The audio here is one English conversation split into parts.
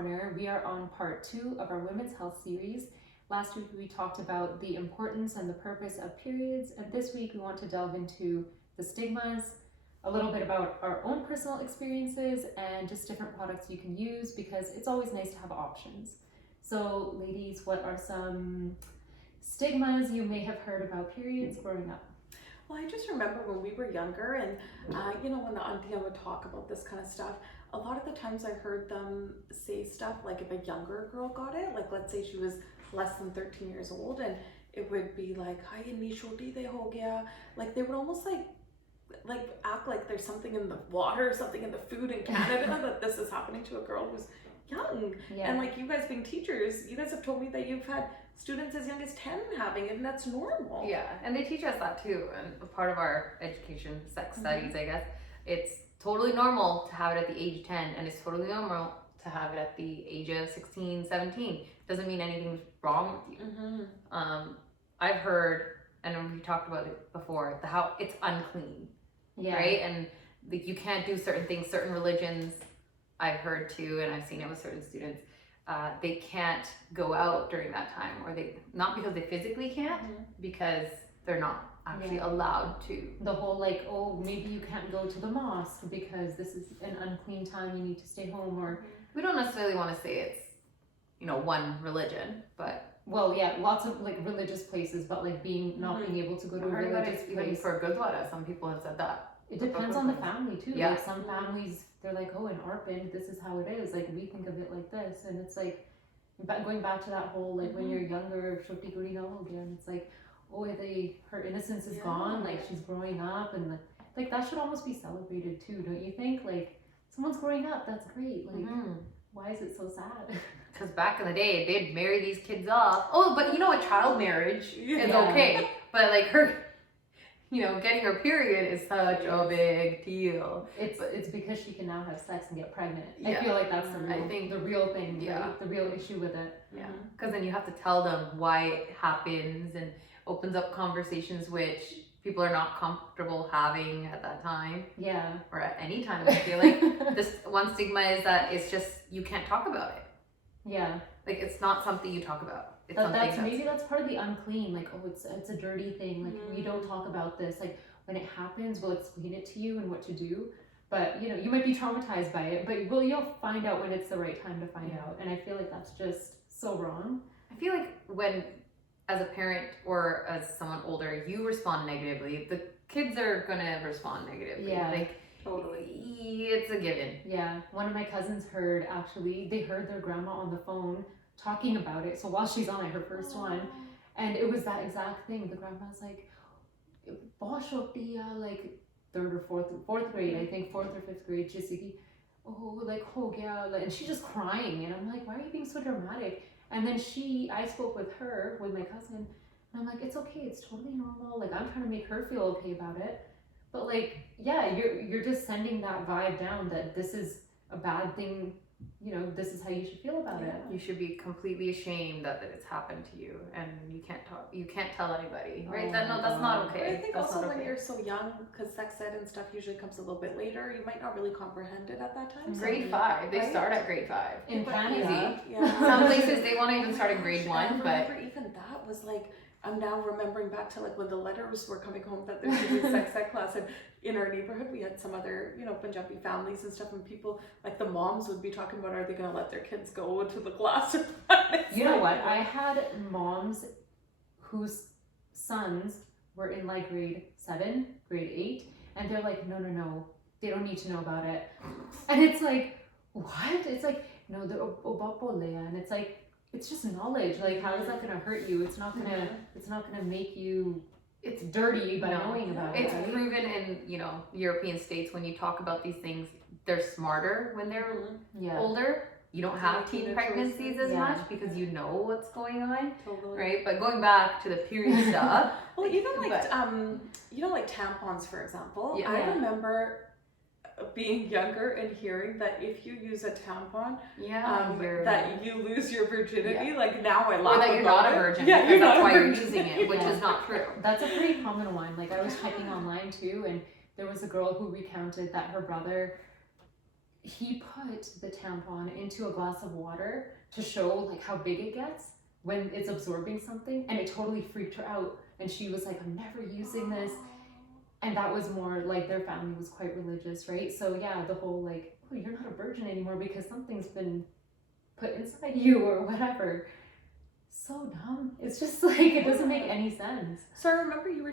Korner. We are on part 2 of our women's health series. Last week we talked about the importance and the purpose of periods, and this week we want to delve into the stigmas, a little bit about our own personal experiences, and just different products you can use, because it's always nice to have options. So ladies, what are some stigmas you may have heard about periods growing up? Well, I just remember when we were younger and, when the auntie would talk about this kind of stuff, a lot of the times I heard them say stuff like if a younger girl got it, like let's say she was less than 13 years old, and it would be like, "Hi, nahi choti de ho gaya." Like they would almost like act like there's something in the water, something in the food in Canada that this is happening to a girl who's young. Yeah. And like you guys being teachers, you guys have told me that you've had students as young as 10 having it, and that's normal. Yeah, and they teach us that too, and part of our education, sex studies, I guess. It's totally normal to have it at the age of 10, and it's totally normal to have it at the age of 16, 17. Doesn't mean anything's wrong with you. I've heard, and we talked about it before, how it's unclean, right? And like you can't do certain things, certain religions, I've heard too, and I've seen it with certain students. They can't go out during that time, or they not because they physically can't, because they're not actually allowed to. The whole like, oh, maybe you can't go to the mosque because this is an unclean time, you need to stay home, or we don't necessarily want to say it's, one religion, but lots of like religious places, but like not being able to go to a religious place. Even for Gurdwara, some people have said that. It depends on the family too. Yeah. Like some families, they're like, oh, in Arpin, this is how it is. Like we think of it like this, and it's like, going back to that whole like when you're younger, shoti kudi na ho gaya, and it's like, oh, her innocence is gone. Like she's growing up, and like that should almost be celebrated too, don't you think? Like someone's growing up, that's great. Like why is it so sad? Because back in the day, they'd marry these kids off. Oh, but a child marriage is okay, but like her. Getting her period is such a big deal. It's because she can now have sex and get pregnant. I feel like that's the real thing, right? The real issue with it. Yeah, because then you have to tell them why it happens, and opens up conversations which people are not comfortable having at that time. Yeah. Or at any time. I feel like this one stigma is that it's just, you can't talk about it. Yeah. Like it's not something you talk about. Maybe that's part of the unclean, like, oh, it's a dirty thing, like we don't talk about this, like when it happens we'll explain it to you and what to do, but you might be traumatized by it, but you'll find out when it's the right time to find out, and I feel like that's just so wrong. I feel like when as a parent or as someone older you respond negatively, the kids are gonna respond negatively. Like totally, it's a given. Yeah, one of my cousins they heard their grandma on the phone talking about it. So while she's on it, her first one, and it was that exact thing. The grandma's like, like third or fourth grade, I think, 4th or 5th grade, just like, oh, like, ho gaya, and she's just crying, and I'm like, why are you being so dramatic? And then I spoke with my cousin, and I'm like, it's okay, it's totally normal. Like I'm trying to make her feel okay about it, but like, yeah, you're just sending that vibe down that this is a bad thing. This is how you should feel about it. You should be completely ashamed that it's happened to you, and you can't tell anybody, right? That's not okay. But I think that's also when you're so young, because sex ed and stuff usually comes a little bit later, you might not really comprehend it at that time. Grade 5, they start at grade 5 in Canada. Some places they won't even start in grade 1. I remember even that was like, I'm now remembering back to like when the letters were coming home that there's a new sex ed class, and in our neighborhood we had some other Punjabi families and stuff, and people like the moms would be talking about, are they going to let their kids go to the class? Know what, I had moms whose sons were in like grade 7, grade 8, and they're like, no, they don't need to know about it. And it's like, what? It's like, no, they're obapolea, and it's like, it's just knowledge. Like, how is that going to hurt you? It's not gonna make you. It's dirty by knowing about it. It's proven in European states, when you talk about these things, they're smarter when they're older. You don't have teen pregnancies as much because you know what's going on, right? But going back to the period stuff. Well, even like like tampons, for example. I remember being younger and hearing that if you use a tampon, that you lose your virginity. Like now I laugh. Or that you're not a virgin. Because that's why you're using it, which is not true. That's a pretty common one. Like I was checking online too, and there was a girl who recounted that her brother he put the tampon into a glass of water to show like how big it gets when it's absorbing something, and it totally freaked her out, and she was like, I'm never using this. And that was more like their family was quite religious, right? So yeah, the whole like, oh, you're not a virgin anymore because something's been put inside you or whatever. So dumb. It's just like, it doesn't make any sense. So I remember you were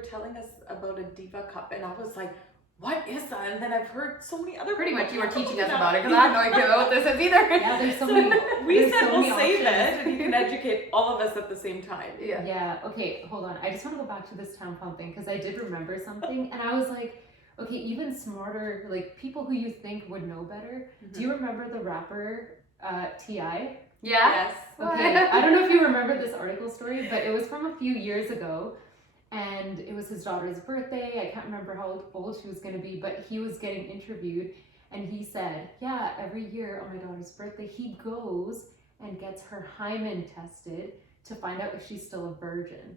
telling us about a Diva Cup, and I was like, what is that? And then I've heard so many other Pretty people much you were talk teaching us that. about it because I had no idea what this is either. Yeah, there's so many. We there's said so we'll many save options. it, and you can educate all of us at the same time. Yeah. Yeah, okay, hold on. I just want to go back to this tampon thing because I did remember something, and I was like, okay, even smarter, like people who you think would know better. Do you remember the rapper T.I.? Yeah. Yes. Okay, I don't know if you remember this article story, but it was from a few years ago, and it was his daughter's birthday. I can't remember how old she was going to be, but he was getting interviewed, and he said, yeah, every year on my daughter's birthday, he goes and gets her hymen tested to find out if she's still a virgin.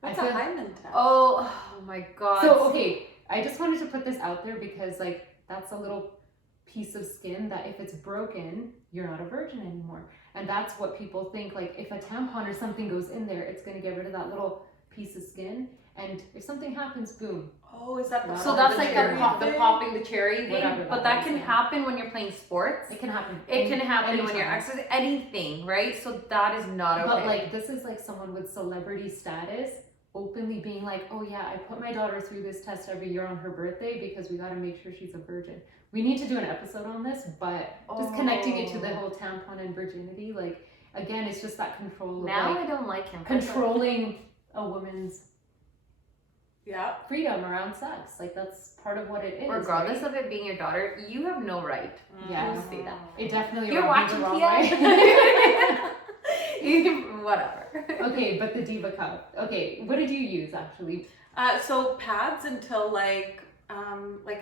What's I a feel- hymen test? Oh my god. So, okay, I just wanted to put this out there because, like, that's a little piece of skin that if it's broken, you're not a virgin anymore. And that's what people think. Like, if a tampon or something goes in there, it's going to get rid of that little piece of skin. And if something happens, boom. Oh, is that the So that's the like cherry the thing? popping the cherry thing, Whatever but that that is, can yeah. happen when you're playing sports. It can happen. It can happen when you're anytime. exercising, anything, right? So that is not okay. But, like, this is like someone with celebrity status openly being like, oh yeah, I put my daughter through this test every year on her birthday because we got to make sure she's a virgin. We need to do an episode on this, but just connecting it to the whole tampon and virginity, like, again, it's just that control of, now like, I don't like him. controlling a woman's Yeah. freedom around sex. Like, that's part of what it is. Regardless right? of it being your daughter, you have no right Yeah. to say that. It definitely You're rubbed me watching the wrong way. PI. Whatever. Okay, but the Diva Cup. Okay, what did you use actually? So pads until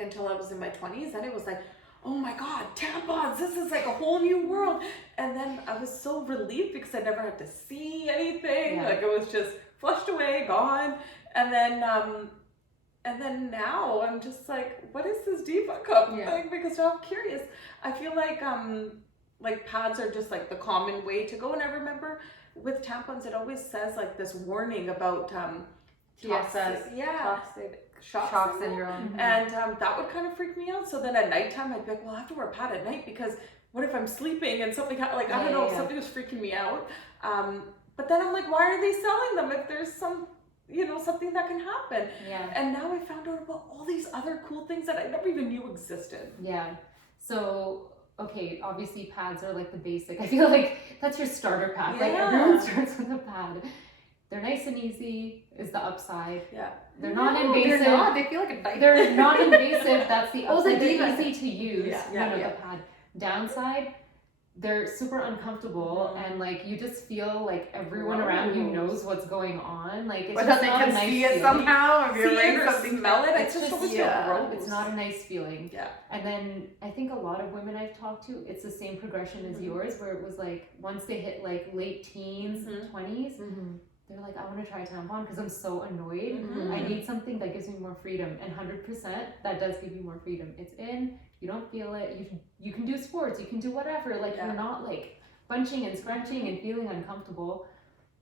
until I was in my 20s, and it was like, oh my god, tampons, this is like a whole new world. And then I was so relieved because I never had to see anything. Yeah. Like, it was just flushed away, gone. And then now I'm just like, what is this Diva Cup Yeah. thing? Because now I'm curious. I feel like pads are just like the common way to go. And I remember with tampons, it always says like this warning about TSS. Shock syndrome. And that would kind of freak me out. So then at nighttime, I'd be like, well, I have to wear a pad at night because what if I'm sleeping and something, I don't know, Yeah. something was freaking me out. But then I'm like, why are they selling them if there's something that can happen? Yeah. And now I found out about all these other cool things that I never even knew existed. Yeah. So, okay, obviously pads are like the basic. I feel like that's your starter pack. Like, Yeah. everyone starts with a pad. They're nice and easy is the upside. Yeah. They're No, non-invasive. They're not. They feel like a diaper. They're non-invasive. That's the Oh, the upside. They're Diva. easy to use. Yeah, The pad. Downside, they're super uncomfortable, and like you just feel like everyone around you knows what's going on. Like, it's But just that they not a can nice see it feeling. somehow. If See you're it wearing or something smell it, It's it's just just- always yeah. feel gross. It's not a nice feeling. Yeah. And then I think a lot of women I've talked to, it's the same progression as yours, where it was like once they hit like late teens, 20s, Mm-hmm. they're like, I want to try a tampon because I'm so annoyed. Mhm. I need something that gives me more freedom, and 100% that does give you more freedom. It's in, you don't feel it. You can do sports, you can do whatever. Like, Yeah. you're not like bunching and scrunching and feeling uncomfortable.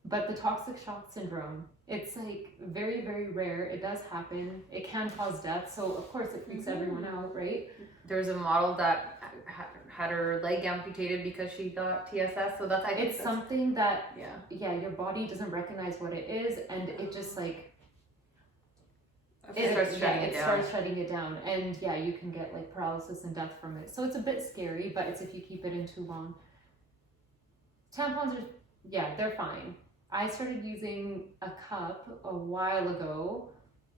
But the toxic shock syndrome, it's like very, very rare. It does happen. It can cause death, so of course it freaks everyone out, right? There's a model that had her leg amputated because she got TSS. So that's It's something that, yeah. your body doesn't recognize what it is, and it just like It starts shutting it down. starts shutting it down, and yeah, you can get like paralysis and death from it. So it's a bit scary, but it's if you keep it in too long. Tampons are, they're fine. I started using a cup a while ago,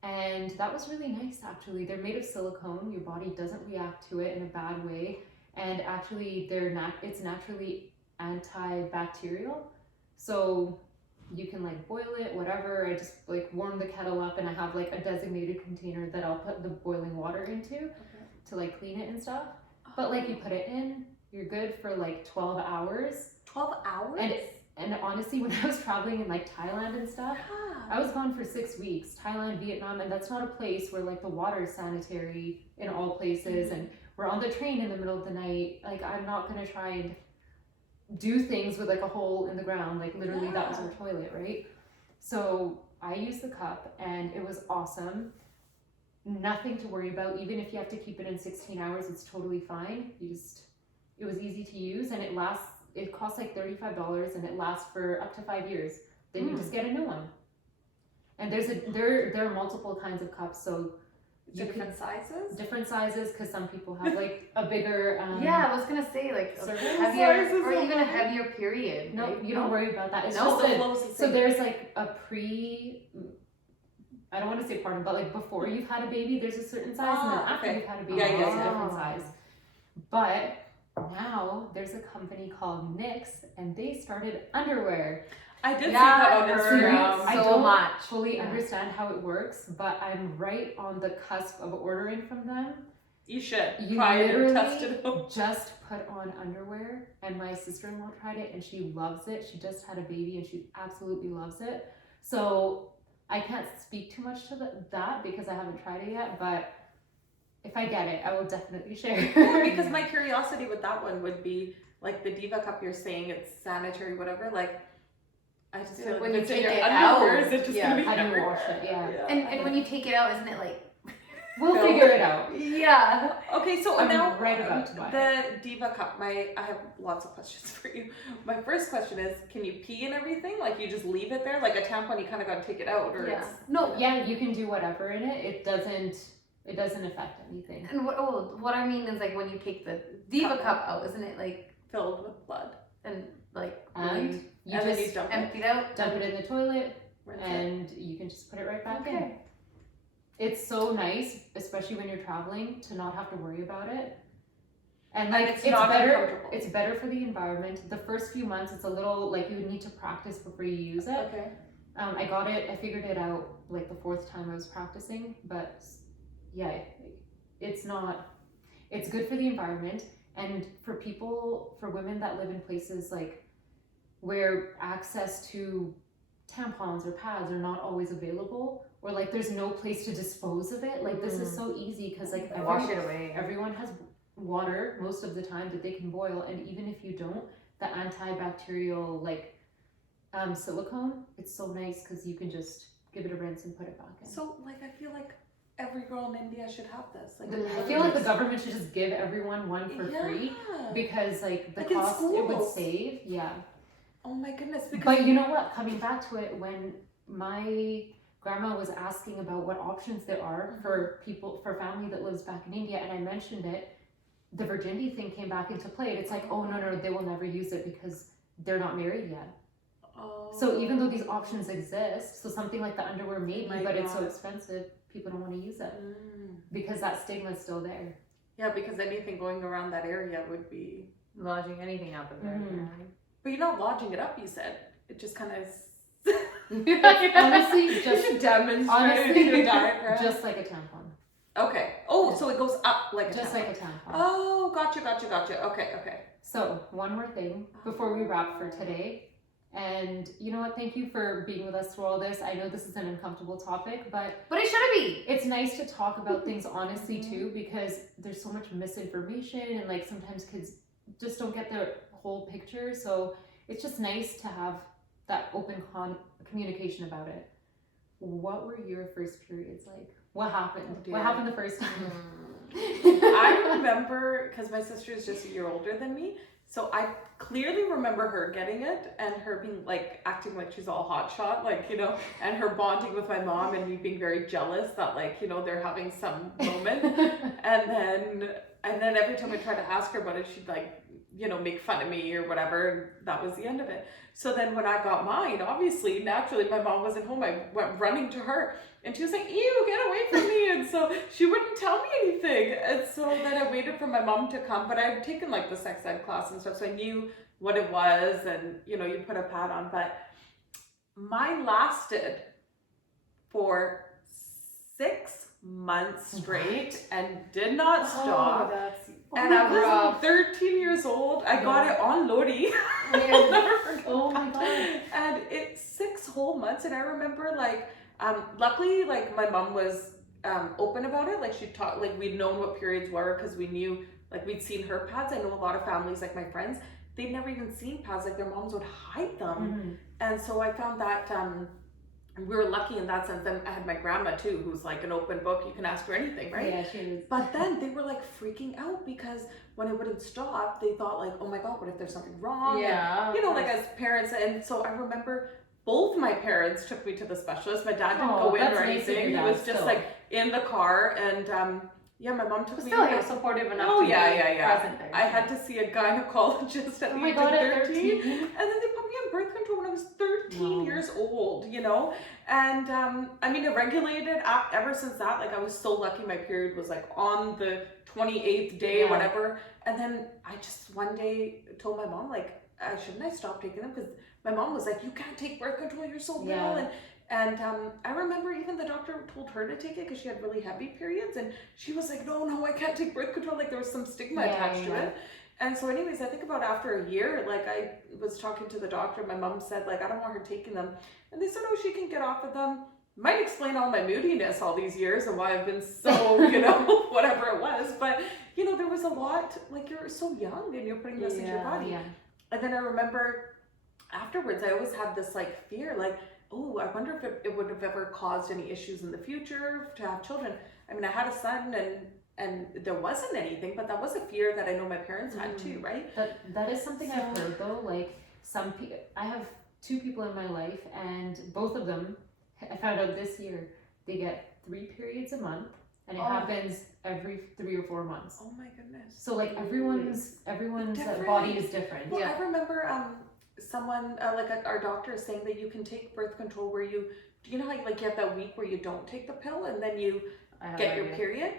and that was really nice actually. They're made of silicone. Your body doesn't react to it in a bad way, and actually it's naturally antibacterial. So you can like boil it, whatever. I just like warm the kettle up, and I have like a designated container that I'll put the boiling water into to like clean it and stuff. But like you put it in, you're good for like 12 hours. 12 hours? And honestly, when I was traveling in like Thailand and stuff, I was gone for 6 weeks. Thailand, Vietnam, and that's not a place where like the water is sanitary in all places, and we're on the train in the middle of the night. Like, I'm not gonna try and do things with like a hole in the ground. Like, literally, that was our toilet, right? So I used the cup, and it was awesome. Nothing to worry about. Even if you have to keep it in 16 hours, it's totally fine. It was easy to use, and it costs like $35, and it lasts for up to 5 years. Then you just get a new one. And there are multiple kinds of cups, so different sizes. Different sizes, because some people have like a bigger. Yeah, I was gonna say like a Service heavier sizes or are even a fine. heavier period. No, right? you don't worry about that. It's No, just the flow's the so same. there's like a I don't want to say pardon, but like before you've had a baby, there's a certain size, and then after okay. you've had a baby, Yeah, there's yeah, a different yeah. size. But now there's a company called Knix, and they started underwear. I did see Yeah, that on I heard Instagram. I so don't much. fully Yeah. understand how it works, but I'm right on the cusp of ordering from them. You should You try it and literally test it out. just put on underwear, and my sister-in-law tried it, and she loves it. She just had a baby, and she absolutely loves it. So I can't speak too much to that because I haven't tried it yet, but if I get it, I will definitely share. Because my curiosity with that one would be like the Diva cup. You're saying it's sanitary, whatever. Like, I just feel like When if you it's in take your it underwear, out, is it just yeah. gonna be How do you everywhere? wash it? Yeah. And when you take it out, isn't it like We'll No. figure it out. yeah. Okay, so I'm now right about to buy the Diva cup. I have lots of questions for you. My first question is, can you pee and everything? Like, you just leave it there? Like a tampon, you kind of got to take it out, or Yeah. it's No. Yeah, you can do whatever in it. It doesn't affect anything. And what I mean is like when you take the Diva cup out, isn't it like filled with blood, and like And really you and then you just dump it. emptied out? dump it in the toilet, Rinse it. and you can just put it right back in. Okay. It's so nice, especially when you're traveling, to not have to worry about it. And And like it's it's not better. uncomfortable. It's better for the environment. The first few months, it's a little like you would need to practice before you use it. Okay. I figured it out like the fourth time I was practicing, but yeah, it's good for the environment, and for women that live in places like where access to tampons or pads are not always available, or like there's no place to dispose of it. Like, this is so easy because like Wash it away. everyone has water most of the time that they can boil, and even if you don't, the antibacterial like silicone, it's so nice because you can just give it a rinse and put it back in. So, like, I feel like every girl in India should have this. Like, I feel like the government should just give everyone one for free, because like the Like in cost it would schools. save. Yeah. Oh my goodness. Because But you know what? Coming back to it, when my grandma was asking about what options there are for family that lives back in India, and I mentioned it, the virginity thing came back into play. It's like, oh no, they will never use it because they're not married yet. So even though these options exist, so something like the underwear maybe, My but it's so God. expensive, people don't want to use it Mm. because that stigma is still there. Yeah, because anything going around that area would be. Lodging anything up in there. Mhm. But you're not lodging it up. You said it just kind of. Honestly, just demonstrate a diagram. just like a tampon. Okay. Oh, so it goes up like a Just tampon. like a tampon. Oh, gotcha. Okay. So, one more thing before we wrap for today. And you know what? Thank you for being with us through all this. I know this is an uncomfortable topic, but It shouldn't be. it's nice to talk about things honestly too, because there's so much misinformation, and like sometimes kids just don't get the whole picture. So it's just nice to have that open communication about it. What were your first periods like? What happened? Oh, dear. What happened the first time? I remember, because my sister is just a year older than me, so I clearly remember her getting it and her being like acting like she's all hotshot, like, you know, and her bonding with my mom and me being very jealous that, like, you know, they're having some moment. and then every time I try to ask her about it, she'd like, you know, make fun of me or whatever, and that was the end of it. So then when I got mine, obviously, naturally, my mom wasn't home. I went running to her, and she was like, "Ew, get away from me!" And so she wouldn't tell me anything. And so then I waited for my mom to come, but I'd taken like the sex ed class and stuff, so I knew what it was, and you know, you put a pad on. But mine lasted for 6 months straight and did not stop. And I was 13 years old. I got it on Lodi. I'll never forget Oh my that. God. And it's 6 whole months. And I remember, like, luckily, like, my mom was open about it. Like she taught, like we'd known what periods were because we knew, like we'd seen her pads. I know a lot of families, like my friends, they'd never even seen pads. Like their moms would hide them. And so I found that we were lucky in that sense. Then I had my grandma too, who's like an open book. You can ask her anything, right? Yeah, she is. But then they were like freaking out because when it wouldn't stop, they thought like, oh my God, what if there's something wrong? Yeah. And, you know, like as parents. And so I remember both my parents took me to the specialist. My dad didn't go in or anything. He was just like in the car. And yeah, my mom took me. Still, you're supportive enough to be present there. I had to see a gynecologist at the age of 13. And then they put me on birth control when I was 13 years old, you know? And I mean, it regulated ever since that. Like I was so lucky my period was like on the 28th day, whatever. And then I just one day told my mom, like, shouldn't I stop taking them? Because my mom was like, you can't take birth control, you're so little. And I remember even the doctor told her to take it because she had really heavy periods. And she was like, no, I can't take birth control. Like there was some stigma attached to it. And so anyways, I think about after a year, like I was talking to the doctor, my mom said like, I don't want her taking them. And they said, oh, she can get off of them. Might explain all my moodiness all these years and why I've been so, you know, whatever it was. But, you know, there was a lot, like you're so young and you're putting this in your body. And then I remember afterwards, I always had this like fear, like, oh, I wonder if it would have ever caused any issues in the future to have children. I mean, I had a son and there wasn't anything, but that was a fear that I know my parents had too, right? That is something I've heard though. Like some people, I have 2 people in my life, and both of them, I found out this year, they get 3 periods a month, and it happens every 3 or 4 months. Oh my goodness! So like everyone's body is different. Well, I remember someone our doctor is saying that you can take birth control where you know how you have that week where you don't take the pill and then you get your period.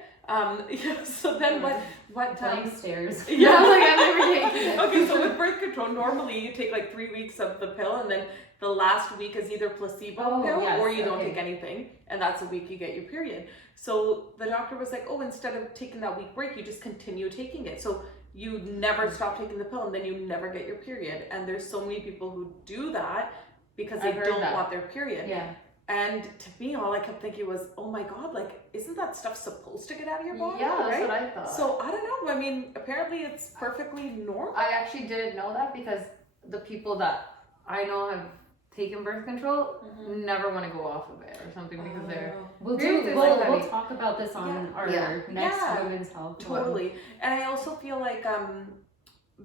So then what blank stares. Yeah, I was like, I've never taken it. Okay, so with birth control, normally you take like 3 weeks of the pill, and then the last week is either placebo pill or you don't take anything, and that's the week you get your period. So the doctor was like, oh, instead of taking that week break, you just continue taking it. So you never stop taking the pill, and then you never get your period. And there's so many people who do that because they don't want their period. Yeah. And to me, all I kept thinking was, oh my God, like, isn't that stuff supposed to get out of your body? Yeah, that's right? what I thought. So I don't know. I mean, apparently it's perfectly normal. I actually didn't know that because the people that I know have taken birth control never want to go off of it or something because they're... We'll talk about this on our next Women's Health. Totally. And I also feel like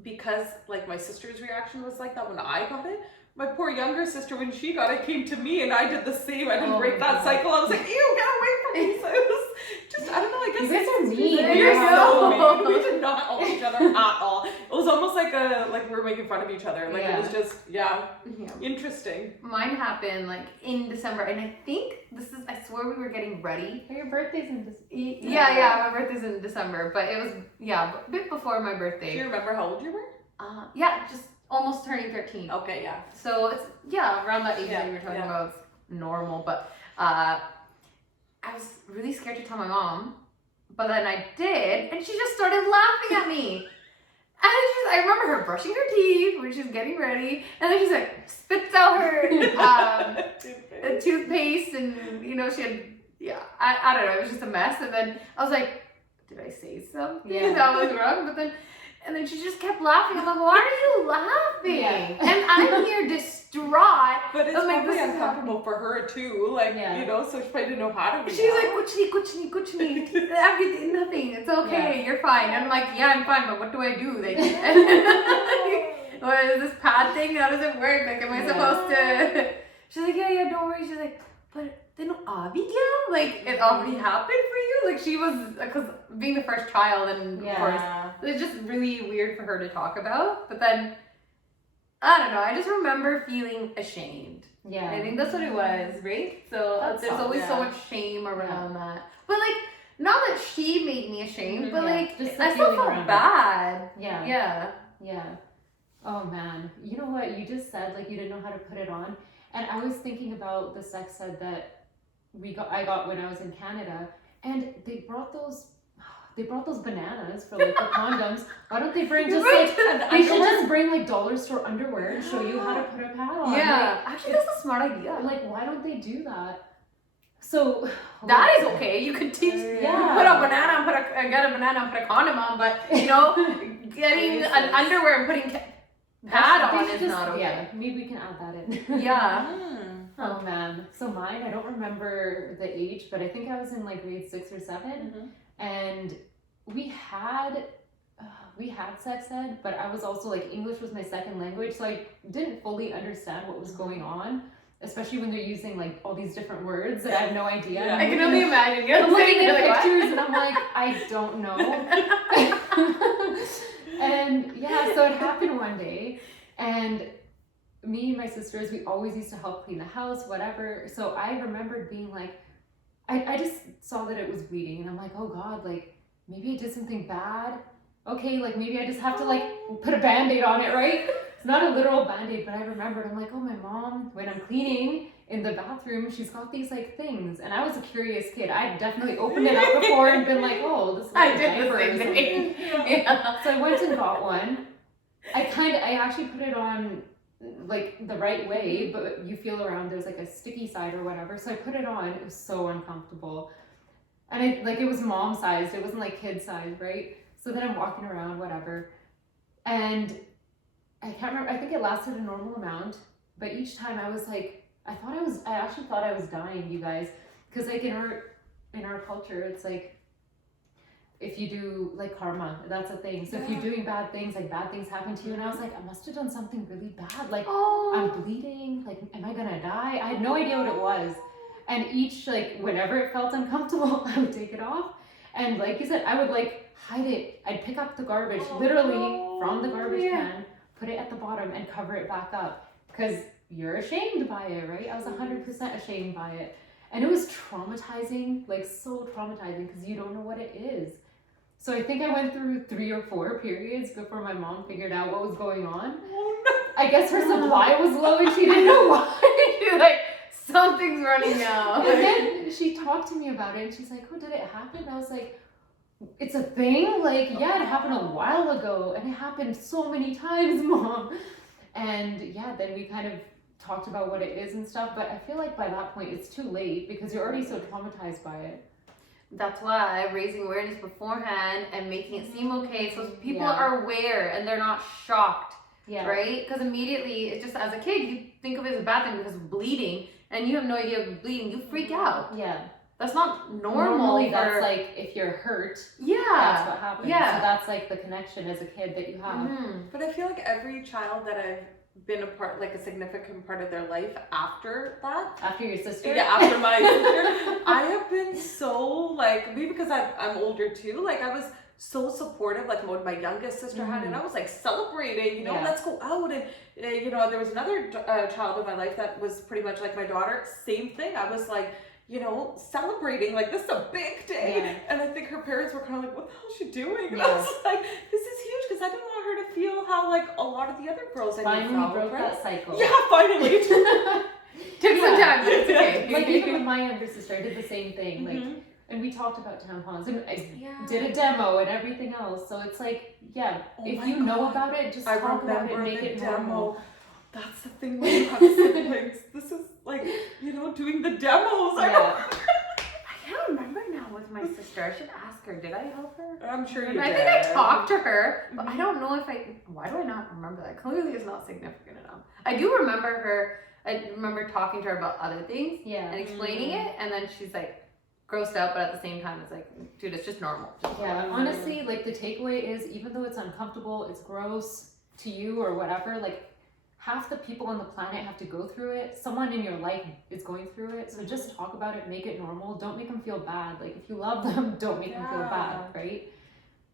because like my sister's reaction was like that when I got it, my poor younger sister, when she got it, came to me and I did the same. I didn't break that cycle. I was like, ew, get away from me. So it was just, I don't know, I guess. You guys are mean. You're so mean. We did not help each other at all. It was almost like we were making fun of each other. Like it was just, interesting. Mine happened like in December, and I think I swear we were getting ready. Your birthday's in December. Yeah, my birthday's in December, but it was, a bit before my birthday. Do you remember how old you were? Just almost turning 13. Okay, yeah. So it's, around that age that you were talking about, it's normal, but I was really scared to tell my mom, but then I did, and she just started laughing at me. And I remember her brushing her teeth when she was getting ready, and then she's like, spits out her toothpaste, and she had, I don't know, it was just a mess. And then I was like, did I say something that was wrong? And then she just kept laughing. I'm like, why are you laughing? And I'm here distraught. But it's probably uncomfortable for her too. Like, so she probably didn't know how to react. She's like, kuchni, everything, nothing. It's okay, you're fine. And I'm like, I'm fine, but what do I do? Like, what is this pad thing? How does it work? Like, am I supposed to? She's like, yeah, don't worry. She's like, but then like it already happened for you? Like she was, because being the first child, and of course, it's just really weird for her to talk about. But then, I don't know, I just remember feeling ashamed. Yeah. I think that's what it was, right? So there's always so much shame around that. But like, not that she made me ashamed, but like, just I still felt bad. Yeah. Oh man, you know what? You just said like you didn't know how to put it on. And I was thinking about the sex ed that I got when I was in Canada, and they brought those bananas for like the condoms. Why don't they bring just like they should just bring like dollar store underwear and show you how to put a pad on? Yeah, actually that's a smart idea. Like why don't they do that? So That is okay. You could teach. Yeah. You put a banana, get a banana, and put a condom on, but getting an underwear and putting pad on is not okay. Yeah, maybe we can add that in. Yeah. Oh man. So mine, I don't remember the age, but I think I was in like grade 6 or 7, and we had sex ed, but I was also like, English was my second language, so I didn't fully understand what was going on, especially when they're using like all these different words that I have no idea. Yeah. I can only imagine. I'm looking at pictures and I'm like, I don't know. And yeah, so it happened one day, and me and my sisters, we always used to help clean the house, whatever. So I remembered being like, I just saw that it was bleeding, and I'm like, oh God, like maybe I did something bad. Okay, like maybe I just have to like put a Band-Aid on it, right? It's not a literal Band-Aid, but I remembered, I'm like, oh, my mom, when I'm cleaning in the bathroom, she's got these like things. And I was a curious kid. I'd definitely opened it up before and been like, oh, this is like a diaper or something. Yeah. So I went and got one. I actually put it on like the right way, but you feel around, there's like a sticky side or whatever. So I put it on. It was so uncomfortable. And it was mom sized. It wasn't like kid sized, right? So then I'm walking around, whatever. And I can't remember, I think it lasted a normal amount, but each time I was like, I actually thought I was dying, you guys. Because like in our culture, it's like, if you do like karma, that's a thing. So if you're doing bad things, like bad things happen to you. And I was like, I must have done something really bad. Like I'm bleeding, like am I gonna die? I had no idea what it was. And each, like whenever it felt uncomfortable, I would take it off. And like you said, I would like hide it. I'd pick up the garbage, literally from the garbage can, put it at the bottom and cover it back up. Because you're ashamed by it, right? I was 100% ashamed by it. And it was traumatizing, like so traumatizing, because you don't know what it is. So I think I went through 3 or 4 periods before my mom figured out what was going on. Oh, no. I guess her supply was low and she didn't know why. She's like, something's running out. And then she talked to me about it and she's like, oh, did it happen? And I was like, it's a thing? Like, yeah, it happened a while ago and it happened so many times, Mom. And yeah, then we kind of talked about what it is and stuff, but I feel like by that point it's too late because you're already so traumatized by it. That's why raising awareness beforehand and making it seem okay so people are aware and they're not shocked, right? Because immediately, it's just as a kid, you think of it as a bad thing because of bleeding and you have no idea of bleeding, you freak out. Yeah. That's not normal. Normally, that's like if you're hurt, that's what happens. Yeah. So that's like the connection as a kid that you have. But I feel like every child that I've been a part, like a significant part of their life after that. After your sister? Yeah, after my sister. I have been so like, maybe because I'm older too, like I was so supportive, like when my youngest sister had it, I was like celebrating, let's go out. And, there was another child in my life that was pretty much like my daughter, same thing. I was like, celebrating, like this is a big day. Yeah. And I think her parents were kind of like, what the hell is she doing? And Yeah. I was like, this is huge because I didn't want her to feel how like a lot of the other girls Finally broke that cycle. Yeah, finally. Took some time, but it's okay. Like even with my younger sister, I did the same thing. Like, and we talked about tampons and I did a demo and everything else. So it's like, if you know about it, just talk about it and make it normal. That's the thing when you have siblings. This is like, doing the demos. I can't remember now with my sister. I should ask her. Did I help her? I'm sure you I did. think I talked to her, but I don't know if why do I not remember that? Clearly it's not significant enough. I do remember her. I remember talking to her about other things and explaining it, and then she's like grossed out, but at the same time it's like, dude, it's just normal. Honestly, like the takeaway is even though it's uncomfortable, it's gross to you or whatever, like half the people on the planet have to go through it. Someone in your life is going through it. So just talk about it, make it normal. Don't make them feel bad. Like if you love them, don't make them feel bad, right?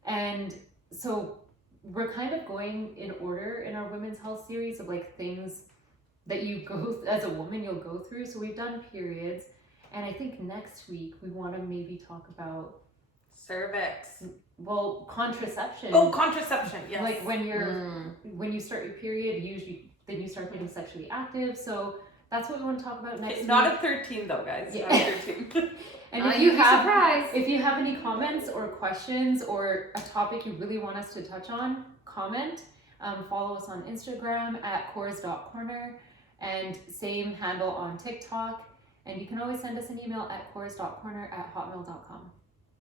And so we're kind of going in order in our women's health series of like things that you go as a woman you'll go through. So we've done periods, and I think next week we want to maybe talk about cervix. Well, contraception. Oh, contraception. Yes. Like when you start your period, usually then you start getting sexually active. So that's what we want to talk about next week. Not at 13 though, guys. Not at 13. And if you have any comments or questions or a topic you really want us to touch on, comment. Follow us on Instagram at Korner, and same handle on TikTok. And you can always send us an email at chorus.corner@hotmail.com.